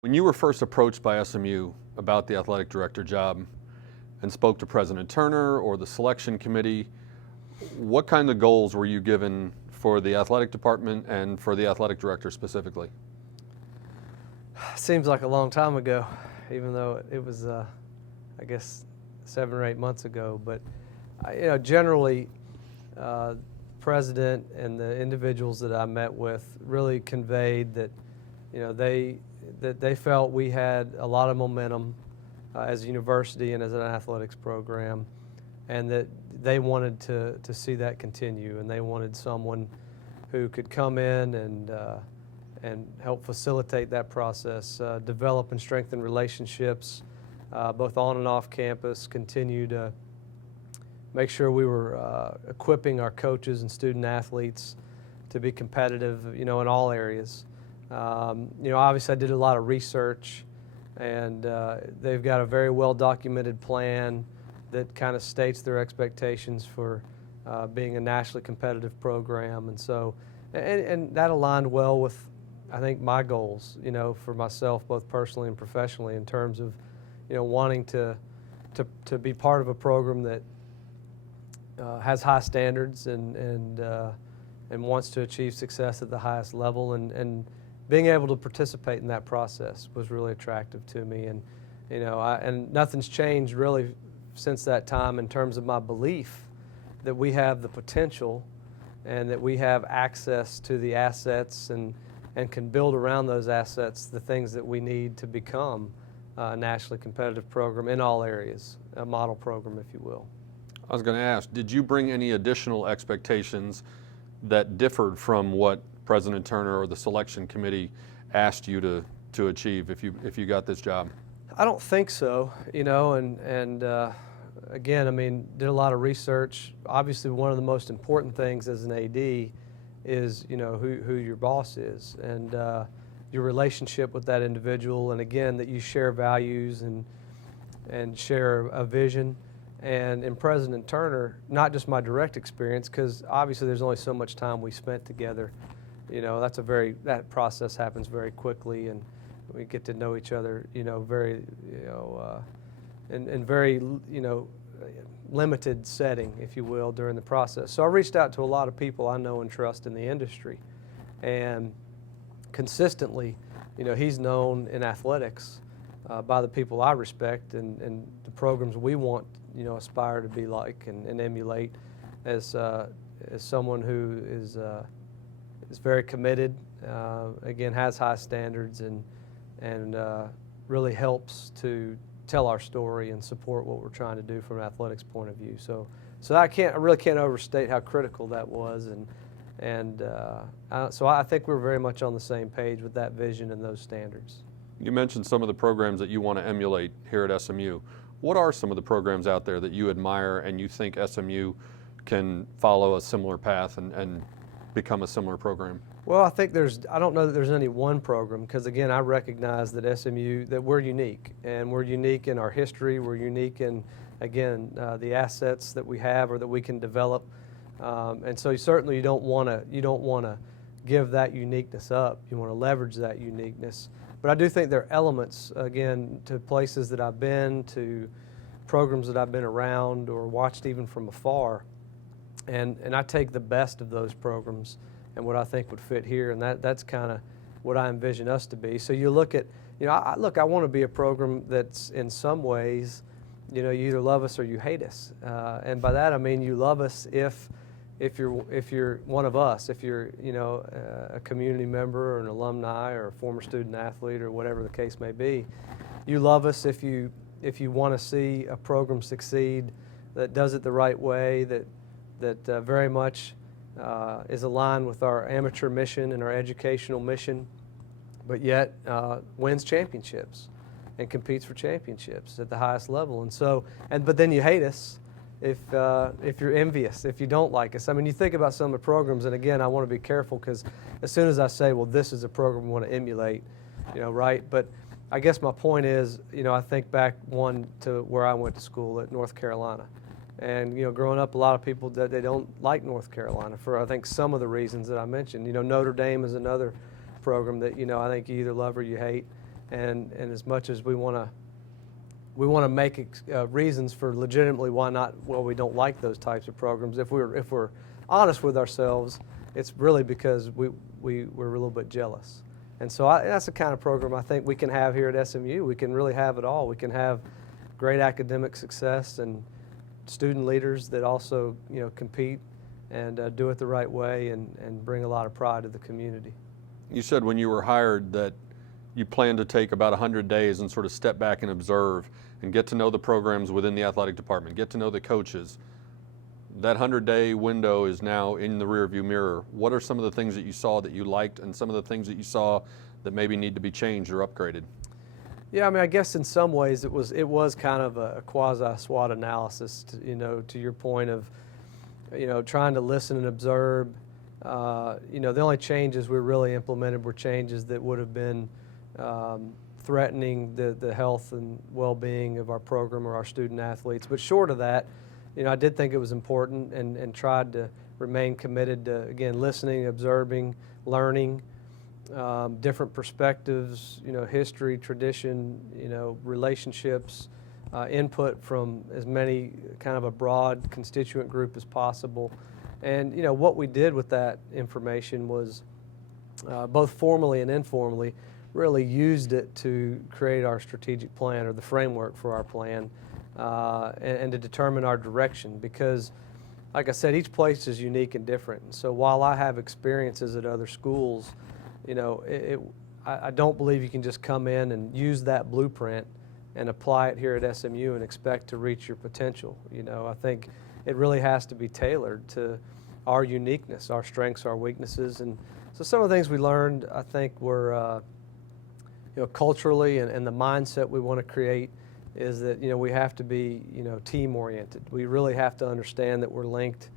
When you were first approached by SMU about the athletic director job and spoke to President Turner or the selection committee, what kind of goals were you given for the athletic department and for the athletic director specifically? Seems like a long time ago, even though it was, I guess, 7 or 8 months ago. But generally, President and the individuals that I met with really conveyed that, they felt we had a lot of momentum as a university and as an athletics program, and that they wanted to see that continue, and they wanted someone who could come in and help facilitate that process, develop and strengthen relationships, both on and off campus, continue to make sure we were equipping our coaches and student athletes to be competitive, in all areas. Obviously I did a lot of research, and they've got a very well documented plan that kind of states their expectations for being a nationally competitive program. And so, and that aligned well with, I think, my goals, for myself, both personally and professionally, in terms of, wanting to be part of a program that has high standards and wants to achieve success at the highest level, and being able to participate in that process was really attractive to me. And and nothing's changed really since that time in terms of my belief that we have the potential and that we have access to the assets and can build around those assets the things that we need to become a nationally competitive program in all areas, a model program, if you will. I was going to ask, did you bring any additional expectations that differed from what President Turner or the selection committee asked you to achieve if you got this job? I don't think so, and again, did a lot of research. Obviously, one of the most important things as an AD is, who your boss is, and your relationship with that individual, and again, that you share values and share a vision. And in President Turner, not just my direct experience, because obviously there's only so much time we spent together. That process happens very quickly, and we get to know each other, very, in very, limited setting, if you will, during the process. So I reached out to a lot of people I know and trust in the industry, and consistently, he's known in athletics by the people I respect and the programs we want, aspire to be like and emulate, as someone who is very committed, again, has high standards, and really helps to tell our story and support what we're trying to do from an athletics point of view. So I really can't overstate how critical that was, so I think we're very much on the same page with that vision and those standards. You mentioned some of the programs that you want to emulate here at SMU. What are some of the programs out there that you admire and you think SMU can follow a similar path and become a similar program? Well, I don't know that there's any one program, because again, I recognize that that we're unique, and we're unique in our history, we're unique in, again, the assets that we have or that we can develop. And so certainly you don't want to give that uniqueness up. You want to leverage that uniqueness. But I do think there are elements, again, to places that I've been, to programs that I've been around or watched even from afar, and I take the best of those programs and what I think would fit here, and that's kind of what I envision us to be. So you look at, I want to be a program that's in some ways, you either love us or you hate us, and by that I mean you love us if you're one of us, if you're a community member or an alumni or a former student athlete or whatever the case may be. You love us if you want to see a program succeed that does it the right way, that very much is aligned with our amateur mission and our educational mission, but yet wins championships and competes for championships at the highest level. And so, but then you hate us if you're envious, if you don't like us. You think about some of the programs, and again, I want to be careful, because as soon as I say, well, this is a program we want to emulate, right? But I guess my point is, I think back to where I went to school at North Carolina. And growing up, a lot of people that they don't like North Carolina for, I think, some of the reasons that I mentioned. Notre Dame is another program that I think you either love or you hate. and as much as we want to make reasons for legitimately why not, well, we don't like those types of programs. If we're honest with ourselves, it's really because we're a little bit jealous. And so that's the kind of program I think we can have here at SMU. We can really have it all. We can have great academic success and student leaders that also, you know, compete and do it the right way and bring a lot of pride to the community. You said when you were hired that you plan to take about 100 days and sort of step back and observe and get to know the programs within the athletic department, get to know the coaches. That 100-day window is now in the rearview mirror. What are some of the things that you saw that you liked and some of the things that you saw that maybe need to be changed or upgraded? Yeah, I mean, I guess in some ways it was kind of a quasi-SWOT analysis, to your point of, trying to listen and observe. The only changes we really implemented were changes that would have been threatening the health and well-being of our program or our student athletes. But short of that, I did think it was important and tried to remain committed to, again, listening, observing, learning, different perspectives, history, tradition, relationships, input from as many kind of a broad constituent group as possible. And, what we did with that information was both formally and informally really used it to create our strategic plan or the framework for our plan and to determine our direction, because like I said, each place is unique and different. And so while I have experiences at other schools, I don't believe you can just come in and use that blueprint and apply it here at SMU and expect to reach your potential. I think it really has to be tailored to our uniqueness, our strengths, our weaknesses. And so some of the things we learned, I think, were culturally and the mindset we want to create is that, we have to be, team-oriented. We really have to understand that we're linked.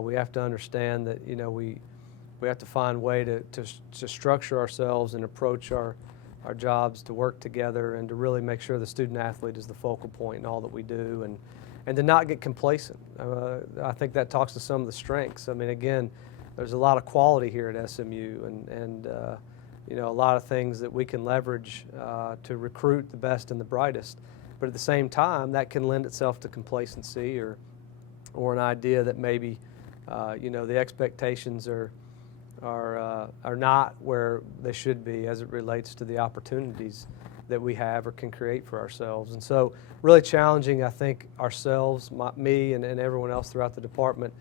We have to understand that, we have to find a way to structure ourselves and approach our jobs to work together and to really make sure the student athlete is the focal point in all that we do, and to not get complacent. I think that talks to some of the strengths. I mean, again, there's a lot of quality here at SMU and a lot of things that we can leverage to recruit the best and the brightest. But at the same time, that can lend itself to complacency or an idea that maybe the expectations are not where they should be as it relates to the opportunities that we have or can create for ourselves. And so really challenging, I think, ourselves, me and everyone else throughout the department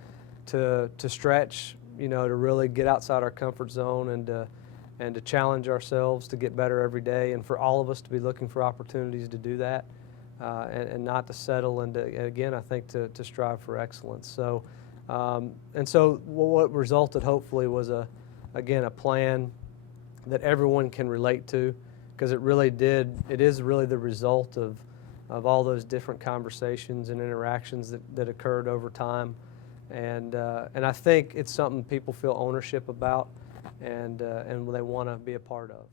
to stretch, to really get outside our comfort zone and to challenge ourselves to get better every day, and for all of us to be looking for opportunities to do that and not to settle, and again, I think to strive for excellence. So what resulted hopefully was a plan that everyone can relate to, because it is really the result of all those different conversations and interactions that occurred over time. And I think it's something people feel ownership about and they want to be a part of.